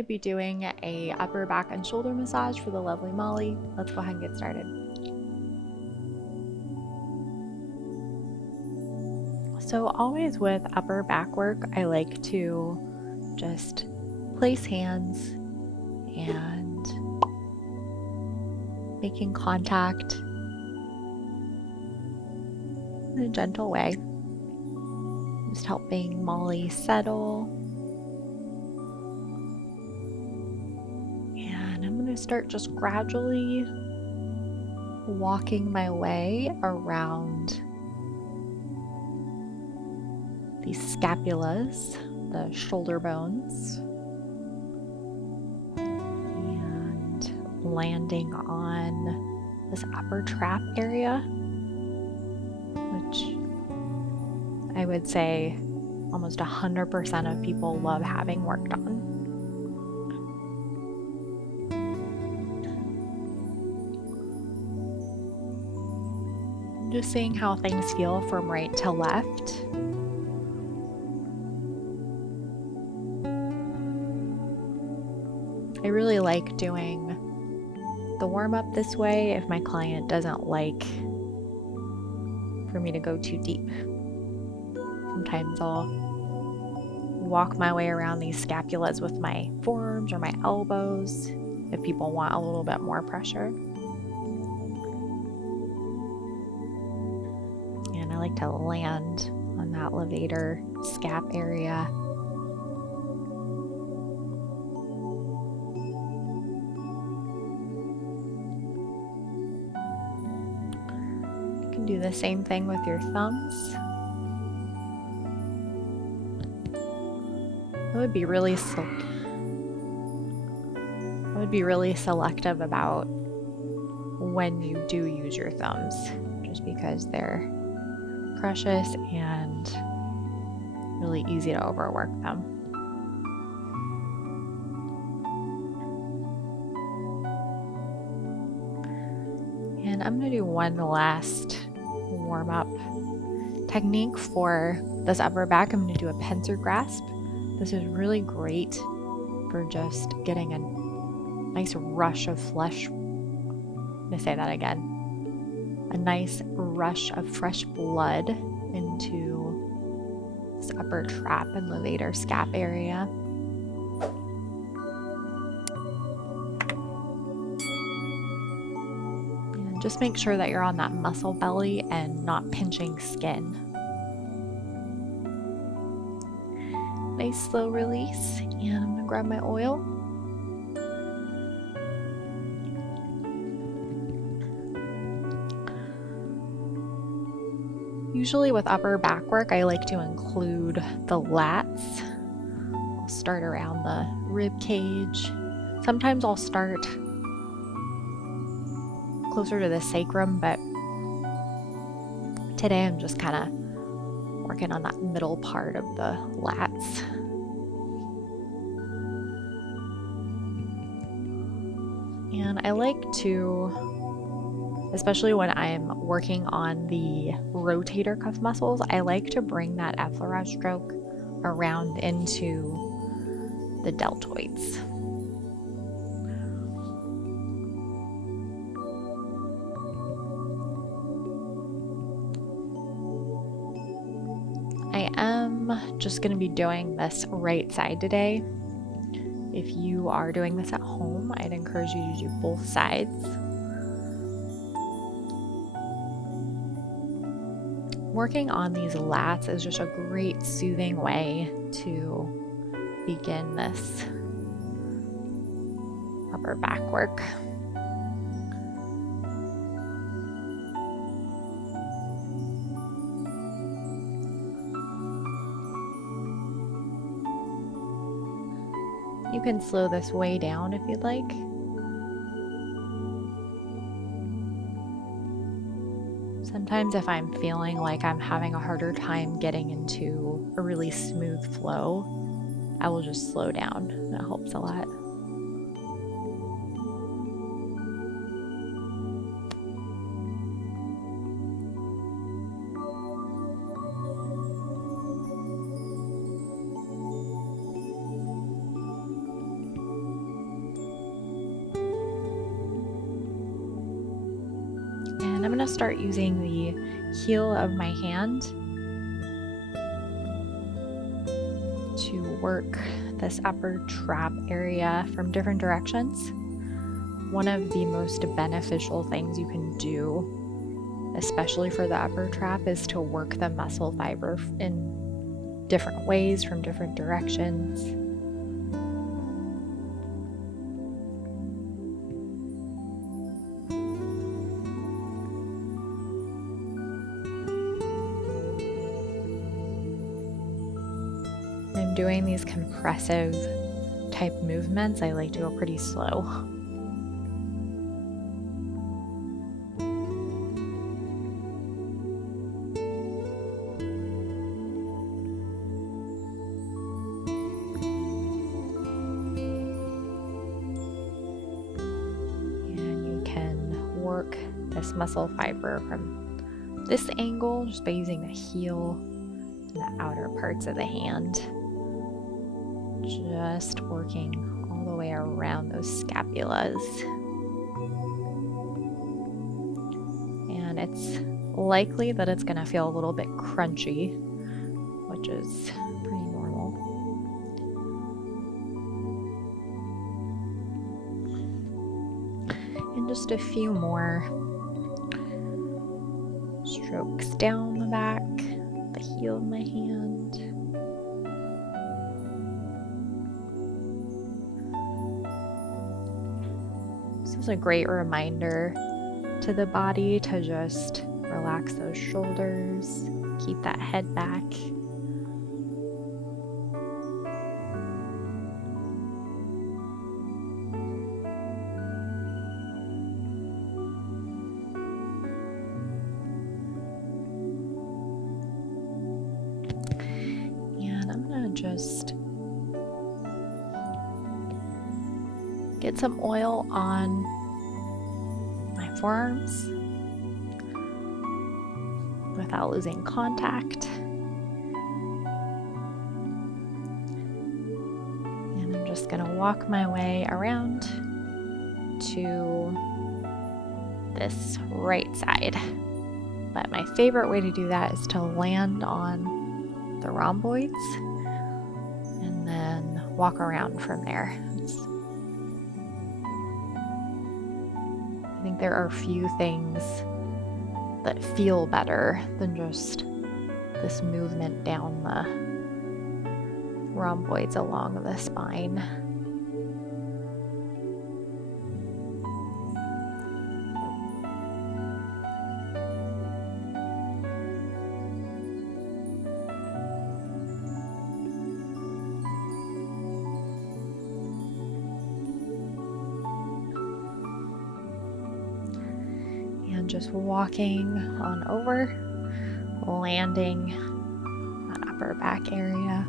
to be doing a upper back and shoulder massage for the lovely Molly. Let's go ahead and get started. So always with upper back work, I like to just place hands and making contact in a gentle way. Just helping Molly settle. And I'm going to start just gradually walking my way around these scapulas, the shoulder bones, and landing on this upper trap area, which I would say almost 100% of people love having worked on. Just seeing how things feel from right to left. I really like doing the warm-up this way if my client doesn't like for me to go too deep. Sometimes I'll walk my way around these scapulas with my forearms or my elbows if people want a little bit more pressure. And I like to land on that levator scap area. You can do the same thing with your thumbs. I would be really selective about when you do use your thumbs, just because they're precious and really easy to overwork them. And I'm going to do one last warm-up technique for this upper back. I'm going to do a pincer grasp. This is really great for just getting a nice rush of flesh. Let me say that again. A nice rush of fresh blood into this upper trap and levator scap area. And just make sure that you're on that muscle belly and not pinching skin. Nice slow release, and I'm gonna grab my oil. Usually with upper back work, I like to include the lats. I'll start around the rib cage. Sometimes I'll start closer to the sacrum, but today I'm just kind of working on that middle part of the lats. And I like to, especially when I'm working on the rotator cuff muscles, I like to bring that effleurage stroke around into the deltoids. I am just going to be doing this right side today. If you are doing this at home, I'd encourage you to do both sides. Working on these lats is just a great soothing way to begin this upper back work. You can slow this way down if you'd like. Sometimes if I'm feeling like I'm having a harder time getting into a really smooth flow, I will just slow down. That helps a lot. I'm going to start using the heel of my hand to work this upper trap area from different directions. One of the most beneficial things you can do, especially for the upper trap, is to work the muscle fiber in different ways from different directions. I'm doing these compressive type movements. I like to go pretty slow. And you can work this muscle fiber from this angle just by using the heel and the outer parts of the hand. Just working all the way around those scapulas. And it's likely that it's going to feel a little bit crunchy, which is pretty normal. And just a few more strokes down the back, the heel of my hand. This is a great reminder to the body to just relax those shoulders, keep that head back. And I'm gonna just get some oil on my forearms without losing contact. And I'm just going to walk my way around to this right side. But my favorite way to do that is to land on the rhomboids and then walk around from there. I think there are few things that feel better than just this movement down the rhomboids along the spine. Just walking on over, landing that upper back area.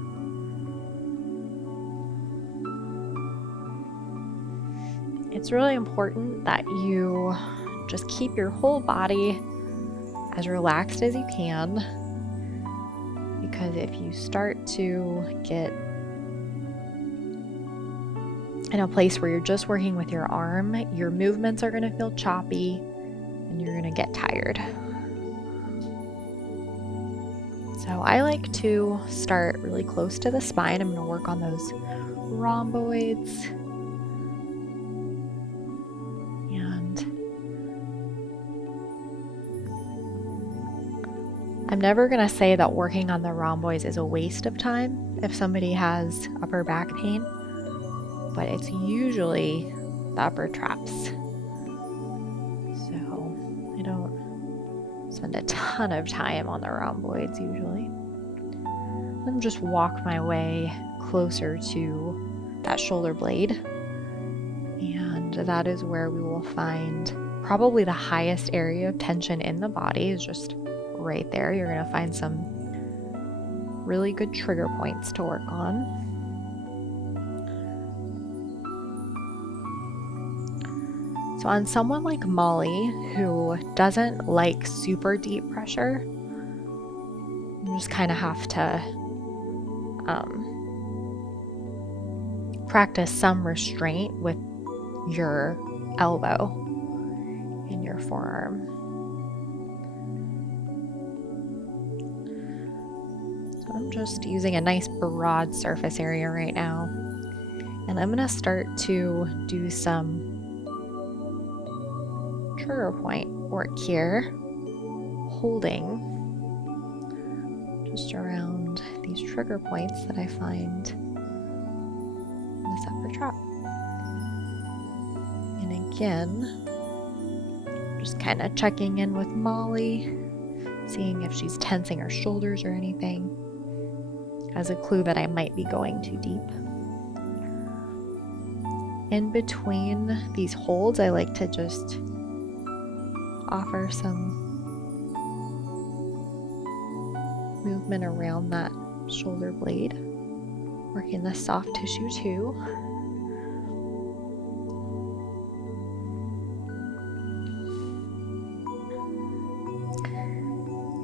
It's really important that you just keep your whole body as relaxed as you can, because if you start to get in a place where you're just working with your arm, your movements are going to feel choppy and you're going to get tired. So I like to start really close to the spine. I'm going to work on those rhomboids. And I'm never going to say that working on the rhomboids is a waste of time if somebody has upper back pain, but it's usually the upper traps. I don't spend a ton of time on the rhomboids usually. Then just walk my way closer to that shoulder blade. And that is where we will find probably the highest area of tension in the body is just right there. You're going to find some really good trigger points to work on. So on someone like Molly, who doesn't like super deep pressure, you just kind of have to practice some restraint with your elbow in your forearm. I'm just using a nice broad surface area right now. And I'm going to start to do some trigger point work here, holding just around these trigger points that I find in this upper trap. And again, just kind of checking in with Molly, seeing if she's tensing her shoulders or anything, as a clue that I might be going too deep. In between these holds, I like to just offer some movement around that shoulder blade, working the soft tissue too.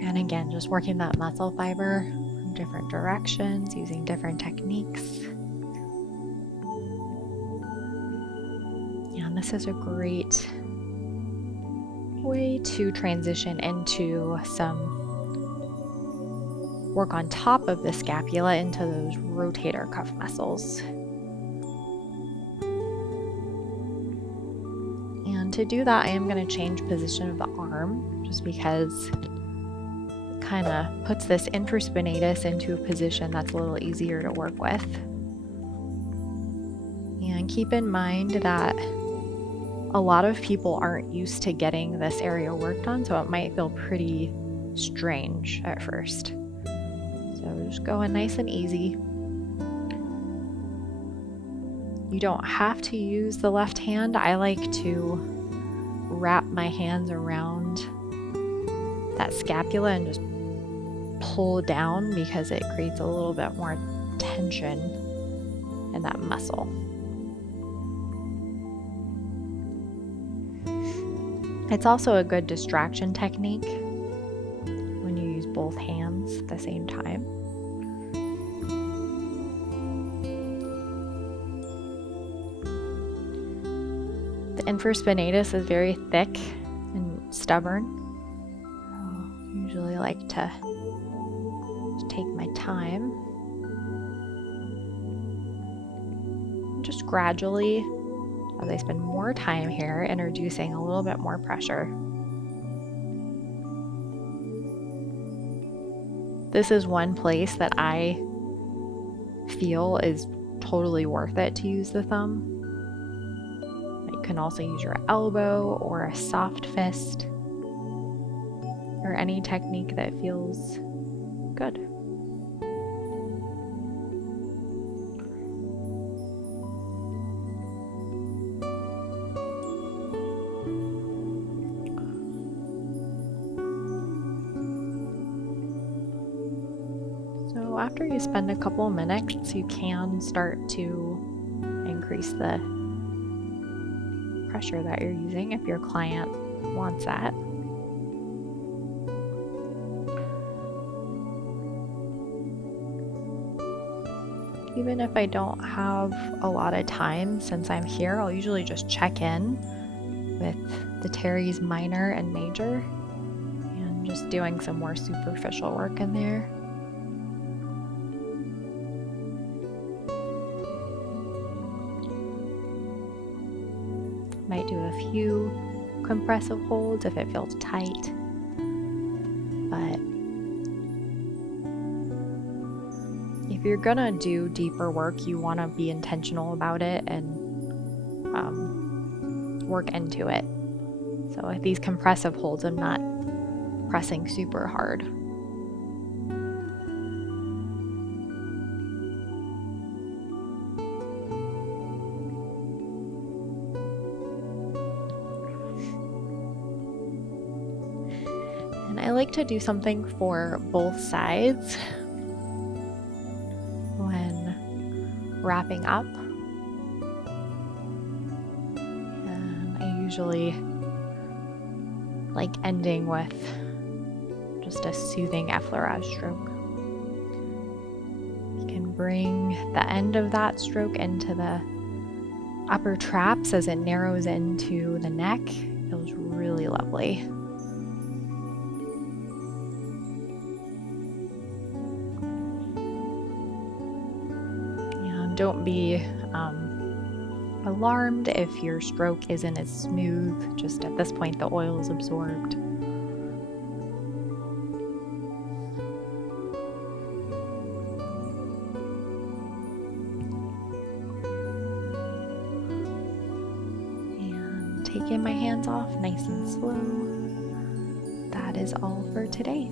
And again, just working that muscle fiber from different directions, using different techniques. And this is a great way to transition into some work on top of the scapula into those rotator cuff muscles. And to do that, I am going to change position of the arm, just because it kind of puts this infraspinatus into a position that's a little easier to work with. And keep in mind that a lot of people aren't used to getting this area worked on, so it might feel pretty strange at first. So just going nice and easy. You don't have to use the left hand. I like to wrap my hands around that scapula and just pull down, because it creates a little bit more tension in that muscle. It's also a good distraction technique when you use both hands at the same time. The infraspinatus is very thick and stubborn. I usually like to just take my time. Just gradually, as I spend more time here, introducing a little bit more pressure. This is one place that I feel is totally worth it to use the thumb. You can also use your elbow or a soft fist, or any technique that feels good. So after you spend a couple minutes, you can start to increase the pressure that you're using if your client wants that. Even if I don't have a lot of time, since I'm here, I'll usually just check in with the teres minor and major, and just doing some more superficial work in there. Might do a few compressive holds if it feels tight, but if you're gonna do deeper work, you want to be intentional about it and work into it. So with these compressive holds, I'm not pressing super hard. And I like to do something for both sides when wrapping up. And I usually like ending with just a soothing effleurage stroke. You can bring the end of that stroke into the upper traps as it narrows into the neck. It feels really lovely. don't be alarmed if your stroke isn't as smooth. Just at this point, the oil is absorbed. And taking my hands off nice and slow. That is all for today.